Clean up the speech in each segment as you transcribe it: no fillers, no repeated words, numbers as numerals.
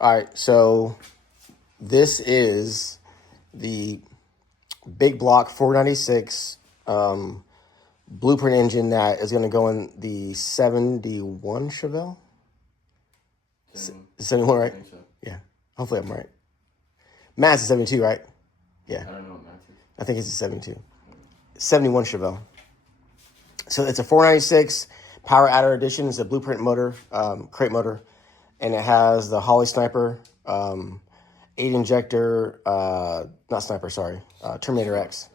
All right, so this is the big block 496 blueprint engine that is going to go in the 71 Chevelle. 71, right? I think so. Yeah. Hopefully I'm right. Matt's a 72, right? Yeah. I don't know what Matt's is. I think it's a 72. 71 Chevelle. So it's a 496 Power Adder Edition. It's a blueprint motor, crate motor. And it has the Holly Sniper, 8 injector, not Sniper, sorry, Terminator X.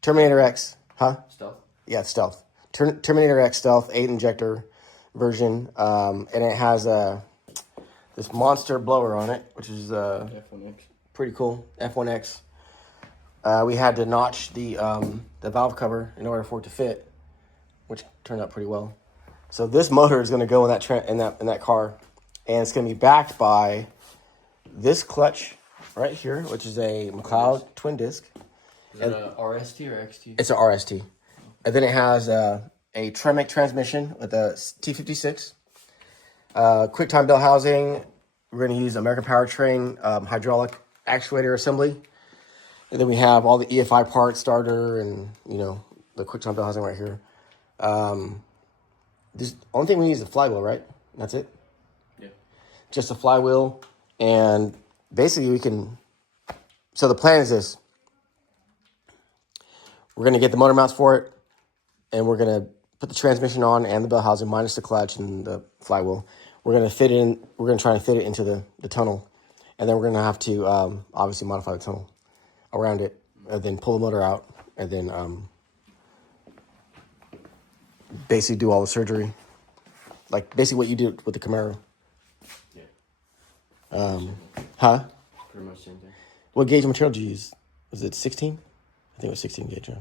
Terminator X, huh? Stealth? Yeah, it's Stealth. Terminator X Stealth, 8 injector version. And it has this monster blower on it, which is F1X. pretty cool, F1X. We had to notch the valve cover in order for it to fit, which turned out pretty well. So this motor is going to go in that car, and it's going to be backed by this clutch right here, which is a McLeod twin disc. Is it a RST or XT? It's a RST, and then it has a Tremec transmission with a T56, quick time bell housing. We're going to use American Powertrain hydraulic actuator assembly. And then we have all the EFI parts, starter, and, the quick time bell housing right here. The only thing we need is the flywheel, right? That's it? Yeah. Just a flywheel. And basically we can... So the plan is this. We're going to get the motor mounts for it. And we're going to put the transmission on and the bell housing minus the clutch and the flywheel. We're going to try and fit it into the tunnel. And then we're going to have to obviously modify the tunnel around it, and then pull the motor out, and then basically do all the surgery, like basically what you did with the Camaro. Yeah. Huh? Pretty much same thing. What gauge of material did you use? Was it 16? I think it was 16 gauge. Yeah.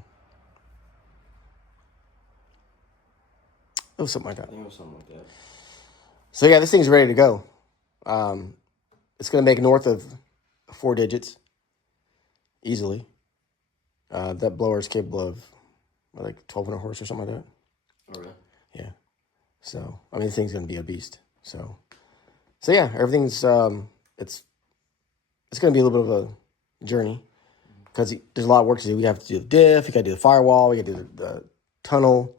It was something like that. I think it was something like that. So yeah, this thing's ready to go. It's going to make north of 4 digits easily. That blower is capable of like 1,200 horse or something like that. Oh, really? Yeah. So I mean, the thing's going to be a beast. So yeah, everything's it's going to be a little bit of a journey because there's a lot of work to do. We have to do the diff, we got to do the firewall, we got to do the tunnel,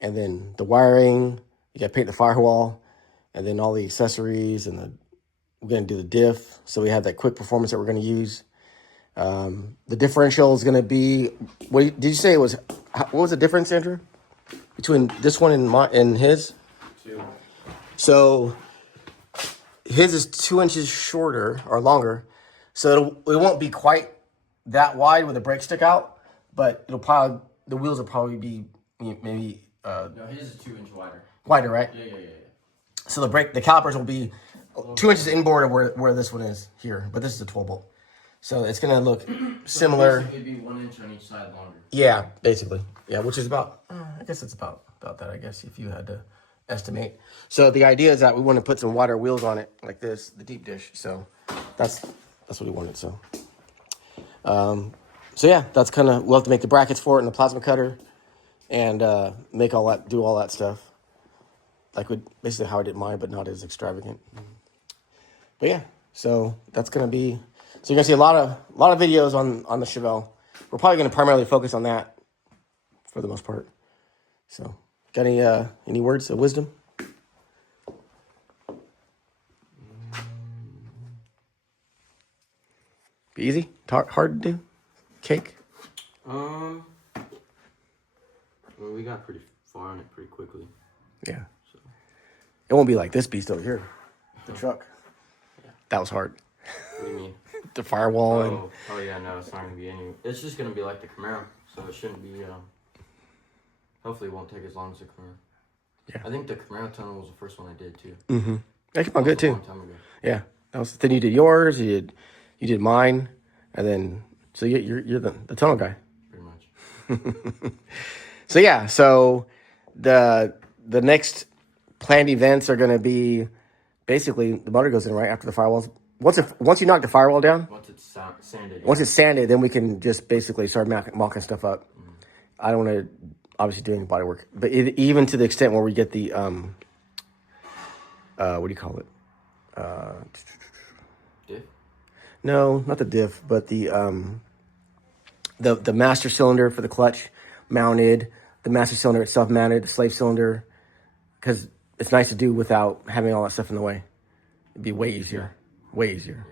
and then the wiring. You got to paint the firewall, and then all the accessories, and we're going to do the diff. So we have that quick performance that we're going to use. The differential is going to be, what did you say it was? What was the difference, Andrew, between this one and his? 2. So his is 2 inches shorter or longer, so it won't be quite that wide with the brake stick out, but the wheels will probably be maybe No, his is 2 inch wider. Wider, right? Yeah. So the calipers will be 2 inches inboard of where this one is here, but this is a 12 bolt. So it's gonna look similar. So it'd be 1 inch on each side longer. Yeah, basically. Yeah, which is about. I guess it's about that. I guess if you had to estimate. So the idea is that we want to put some wider wheels on it, like this, the deep dish. So that's what we wanted. So yeah, that's kind of, we'll have to make the brackets for it in the plasma cutter, and do all that stuff. Like basically how I did mine, but not as extravagant. But yeah, so that's gonna be. So you're gonna see a lot of videos on the Chevelle. We're probably gonna primarily focus on that for the most part. So, got any words of wisdom? Be easy? Hard to do? Cake? Well, we got pretty far on it pretty quickly. Yeah. So. It won't be like this beast over here. The truck. Yeah. That was hard. What do you mean? The firewall Oh yeah, no, it's not gonna be any. It's just gonna be like the Camaro, so it shouldn't be. Hopefully, it won't take as long as the Camaro. Yeah. I think the Camaro tunnel was the first one I did too. Mm-hmm. That came out good A too. long time ago. Yeah. Then you did yours. You did mine, and then so you're the tunnel guy. Pretty much. So yeah. So the next planned events are gonna be basically the motor goes in right after the firewalls. Once you knock the firewall down, Once it's sanded. once it's sanded, then we can just basically start mocking stuff up. I don't want to obviously do any body work, but even to the extent where we get the what do you call it? Diff? No, not the diff, but the master cylinder for the clutch mounted, the master cylinder itself mounted, the slave cylinder, because it's nice to do without having all that stuff in the way. It'd be way easier, way easier.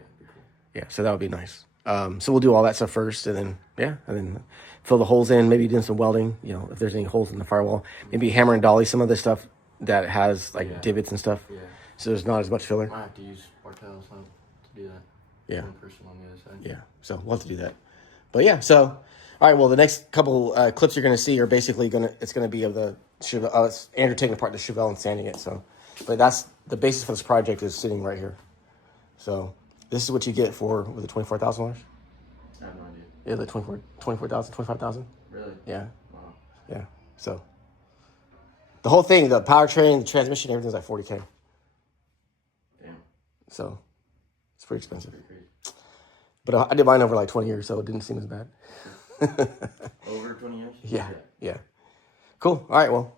Yeah, so that would be nice. So we'll do all that stuff first, and then fill the holes in. Maybe doing some welding. You know, if there's any holes in the firewall, maybe hammer and dolly some of the stuff that has like divots and stuff. Yeah. So there's not as much filler. I have to use Bartel's help to do that. Yeah. One person on the other side. Yeah. So we'll have to do that. But yeah. So all right. Well, the next couple clips you're going to see are basically it's going to be of the Chevelle. It's Andrew taking apart the Chevelle and sanding it. So, but that's the basis for this project is sitting right here. So this is what you get for was it $24,000? I have no idea. Yeah, like 24,000, 25,000. Really? Yeah. Wow. Yeah. So the whole thing, the powertrain, the transmission, everything's like $40K. Damn. So it's pretty expensive. Pretty crazy. But I did mine over like 20 years, so it didn't seem as bad. Over 20 years? Yeah. Yeah. Cool. All right. Well,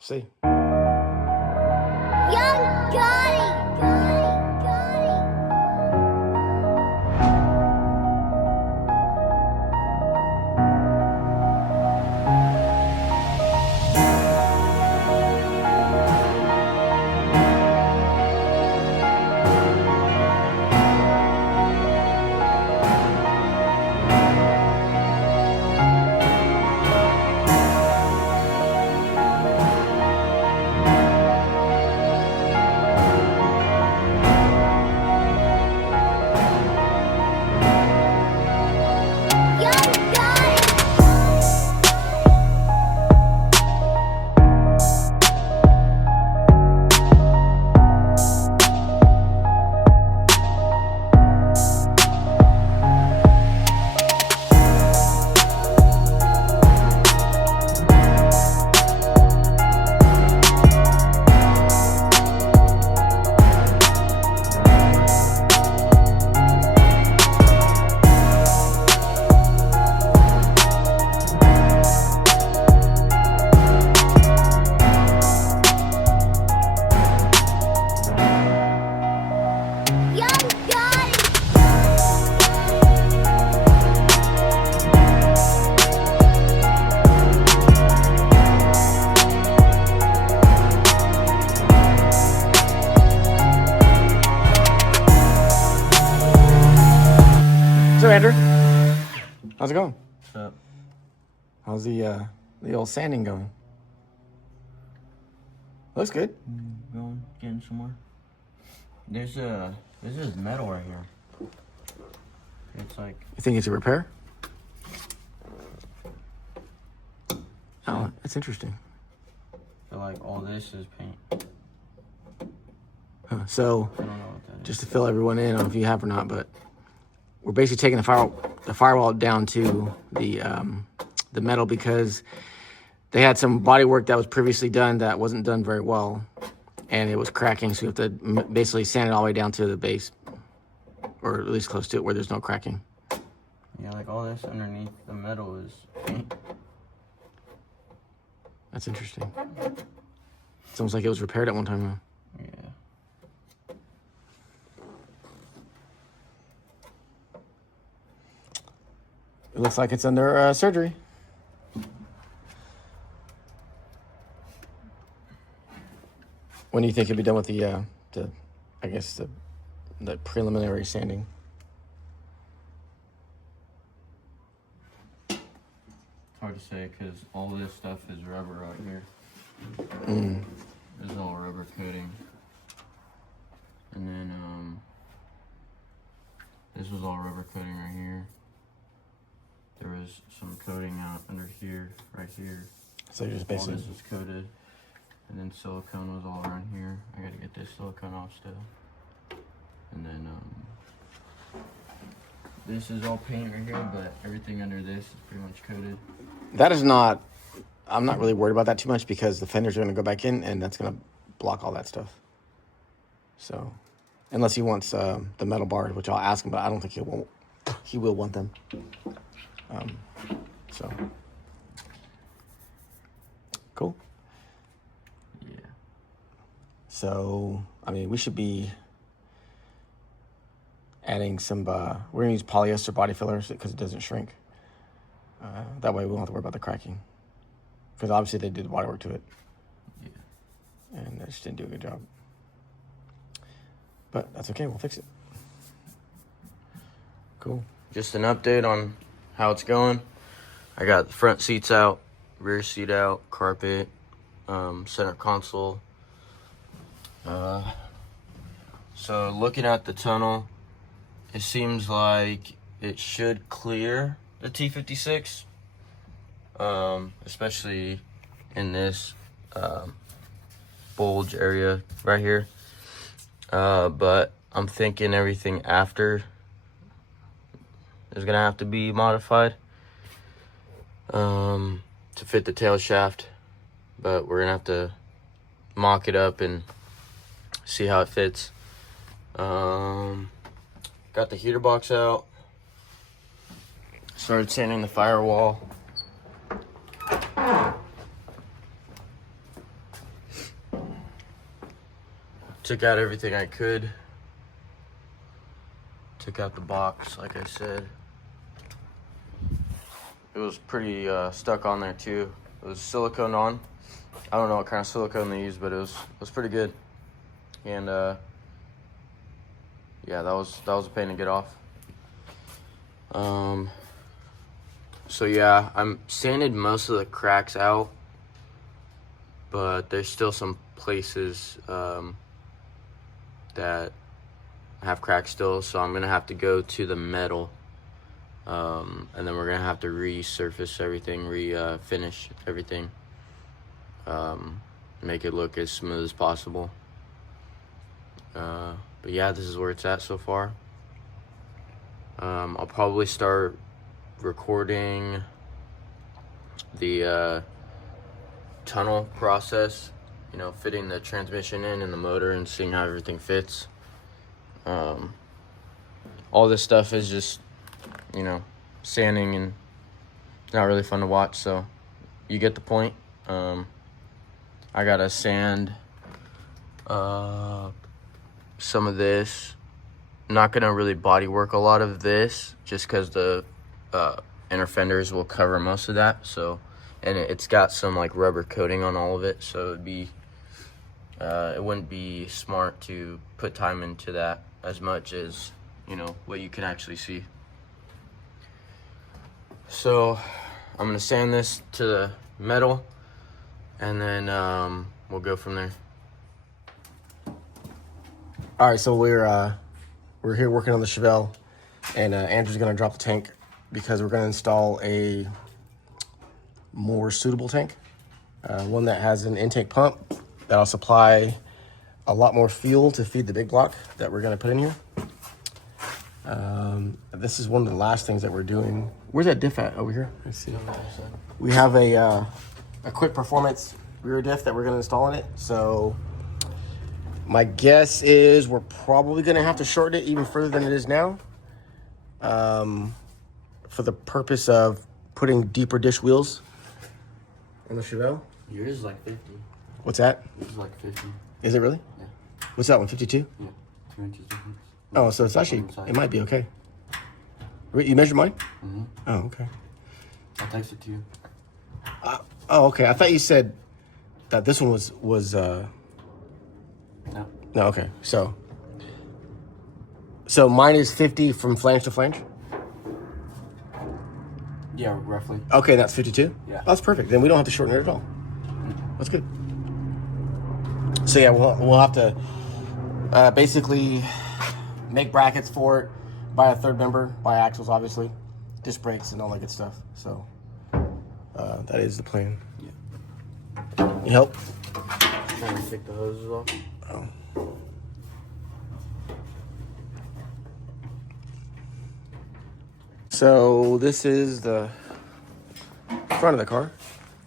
see. Young Gotti! Young Gotti! Young Gotti! So Andrew, how's it going? What's up? How's the old sanding going? Looks good. Going, getting somewhere. There's this metal right here. It's like You think it's a repair? Oh, that's interesting. feel like all this is paint. Huh. So I don't know what that is. just to fill everyone in, I don't know if you have or not, but we're basically taking the firewall down to the metal because they had some body work that was previously done that wasn't done very well, and it was cracking. So you have to basically sand it all the way down to the base, or at least close to it, where there's no cracking. Yeah, like all this underneath the metal is paint. That's interesting. It's almost like it was repaired at one time. Huh? Yeah. It looks like it's under surgery. When do you think you'll be done with the preliminary sanding? It's hard to say because all this stuff is rubber out here. There's all rubber coating. And then this was all rubber coating right here. There was some coating out under here, right here. So you're just All basically this was coated. And then silicone was all around here. I gotta get this silicone off still. And then this is all paint right here, but everything under this is pretty much coated. that is not. I'm not really worried about that too much because the fenders are going to go back in and that's going to block all that stuff. So, unless he wants the metal bars, which I'll ask him, but I don't think he won't. He will want them. So, cool. Yeah. So, I mean, we should be adding some, we're going to use polyester body fillers because it doesn't shrink. That way we won't have to worry about the cracking. Because obviously they did the bodywork to it. Yeah. And they just didn't do a good job. But that's okay, we'll fix it. Cool. Just an update on how it's going. I got the front seats out, rear seat out, carpet, center console. So looking at the tunnel, it seems like it should clear the T56, especially in this bulge area right here. But I'm thinking everything after is gonna have to be modified to fit the tail shaft, but we're gonna have to mock it up and see how it fits. Got the heater box out, started sanding the firewall. Took out everything I could. Took out the box, like I said. It was pretty stuck on there too. It was silicone on. I don't know what kind of silicone they used, but it was pretty good. And yeah, that was a pain to get off. So yeah, I'm sanded most of the cracks out, but there's still some places that have cracks still, so I'm gonna have to go to the metal, and then we're gonna have to resurface everything, finish everything, make it look as smooth as possible. But yeah, this is where it's at so far. I'll probably start recording the tunnel process, you know, fitting the transmission in and the motor and seeing how everything fits. All this stuff is just, you know, sanding, and it's not really fun to watch, so you get the point. I gotta sand some of this. I'm not gonna really body work a lot of this just because the inner fenders will cover most of that. So, and it's got some like rubber coating on all of it, so it'd be it wouldn't be smart to put time into that as much as, you know, what you can actually see. So I'm gonna sand this to the metal, and then we'll go from there. All right, so we're here working on the Chevelle, and Andrew's gonna drop the tank because we're gonna install a more suitable tank, one that has an intake pump that'll supply a lot more fuel to feed the big block that we're gonna put in here. This is one of the last things that we're doing. Where's that diff at? Over here? Let's see. We have a quick performance rear diff that we're gonna install in it. So my guess is we're probably gonna have to shorten it even further than it is now, for the purpose of putting deeper dish wheels on the Chevelle. Yours is like 50. What's that? Yours is like 50. Is it really? Yeah. What's that one, 52? Yeah. 2 inches difference. Oh, so it's actually, it might be okay. Wait, you measured mine? Mm-hmm. Oh, okay. I'll text it to you. Oh, okay. I thought you said that this one was No. no, okay. So mine is 50 from flange to flange? Yeah, roughly. Okay, that's 52? Yeah. That's perfect. Then we don't have to shorten it at all. That's good. So yeah, we'll have to basically make brackets for it, buy a third member, buy axles, obviously, disc brakes and all that good stuff. So that is the plan. Yeah. You help? Trying to take the hoses off. Oh. So this is the front of the car.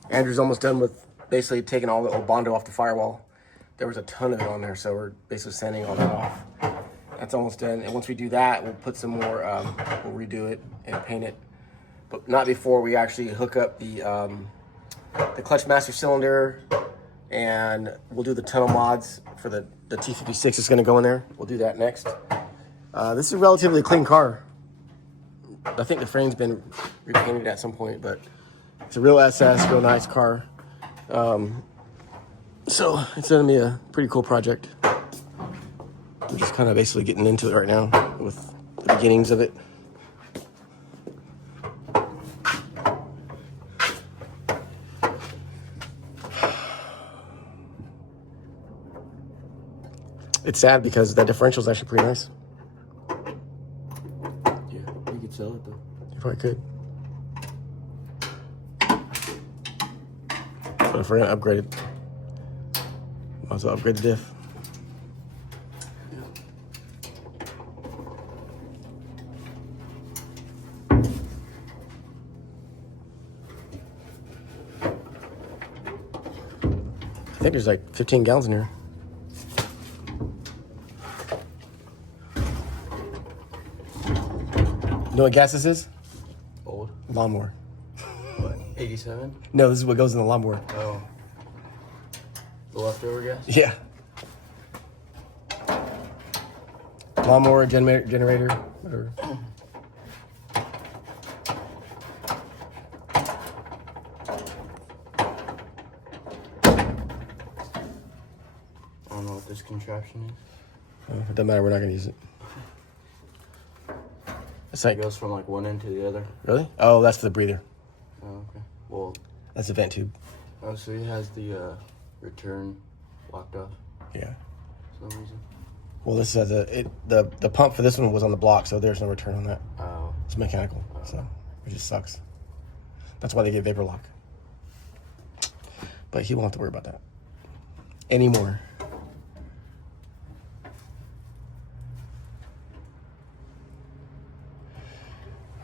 Andrew's almost done with basically taking all the old Bondo off the firewall. There was a ton of it on there, so we're basically sanding all that off. That's almost done. And once we do that, we'll put some more, we'll redo it and paint it. But not before we actually hook up the clutch master cylinder, and we'll do the tunnel mods for the T56 is gonna go in there. We'll do that next. This is a relatively clean car. I think the frame's been repainted at some point, but it's a real SS, real nice car. So it's going to be a pretty cool project. I'm just kind of basically getting into it right now with the beginnings of it. It's sad because that differential is actually pretty nice. Yeah, you could sell it though. You probably could. But if we're going to upgrade it, might as well upgrade the diff. I think there's like 15 gallons in here. You know what gas this is? Old. Lawnmower. What? 87? No, this is what goes in the lawnmower. Oh. The leftover gas? Yeah. Lawnmower, generator, whatever. I don't know what this contraption is. It doesn't matter, we're not going to use it. It's like, It goes from like one end to the other. really? Oh, that's for the breather. Oh, okay. Well, That's the vent tube. oh, so he has the return locked off Yeah. for some reason. Well, this has the pump for this one was on the block, so there's no return on that. Oh. It's mechanical, so it just sucks. That's why they get vapor lock. But he won't have to worry about that anymore.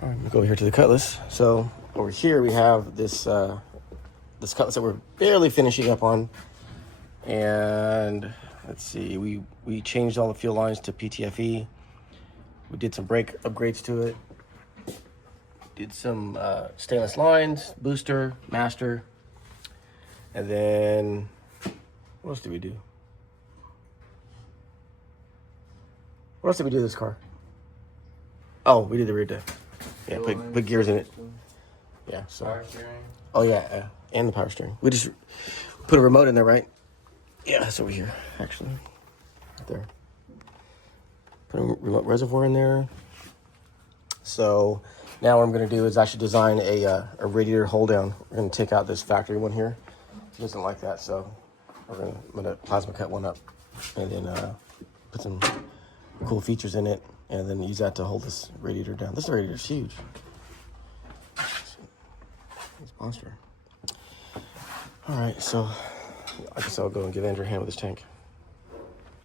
All right, I'm gonna go over here to the cutlass. So over here we have this this cutlass that we're barely finishing up on, and let's see, we changed all the fuel lines to PTFE. We did some brake upgrades to it. Did some stainless lines, booster, master, and then what else did we do? What else did we do to this car? Oh, we did the rear diff. Yeah, put gears in it. Yeah, so. Power steering. Oh yeah, and the power steering. We just put a remote in there, right? Yeah, that's over here, actually. Right there. Put a remote reservoir in there. So now what I'm gonna do is actually design a radiator hold down. We're gonna take out this factory one here. It doesn't like that, so I'm gonna plasma cut one up and then put some cool features in it, and then use that to hold this radiator down. This radiator is huge. It's a monster. All right, so I guess I'll go and give Andrew a hand with his tank.